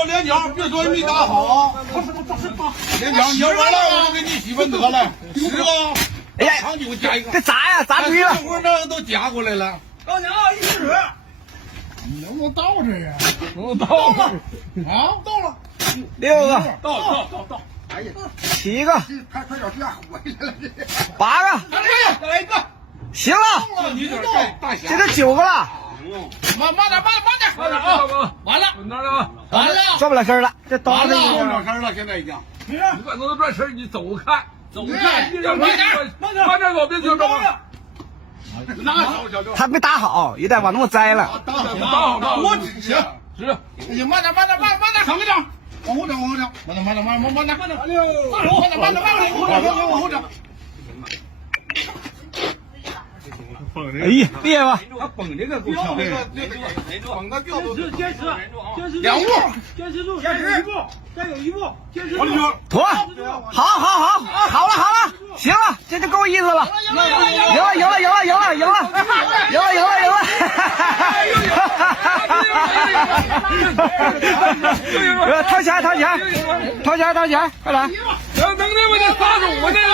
说连脚，别说没打好。连脚，你要完了，我给你洗分得了。10个，哎呀，长久加一个。这砸呀，砸对了。这会儿这都加过来了。高娘一瓶水。你能不能到这呀？到了。啊，到了。 6个，到。哎呀，7个，快点下回来了这。 8个，再来一个。行了，你这大侠。这都9个了。慢点啊！完了，完了，转不了身了，这刀子转不了身了，现在已经。你快能转身，你走开，走开，你慢点走，别停着。拿小他没打好，有点往那么栽了。打好，我行。是。哎呀，慢点，省着点，往后整，慢点，往后整。 哎呀，厉害吧？他绷这个够呛，绷的调度。坚持2步，坚持住，再有一步，坚持住。妥，好，行了，这就够意思了。赢了，掏钱，快来！能力我得撒手啊，这个。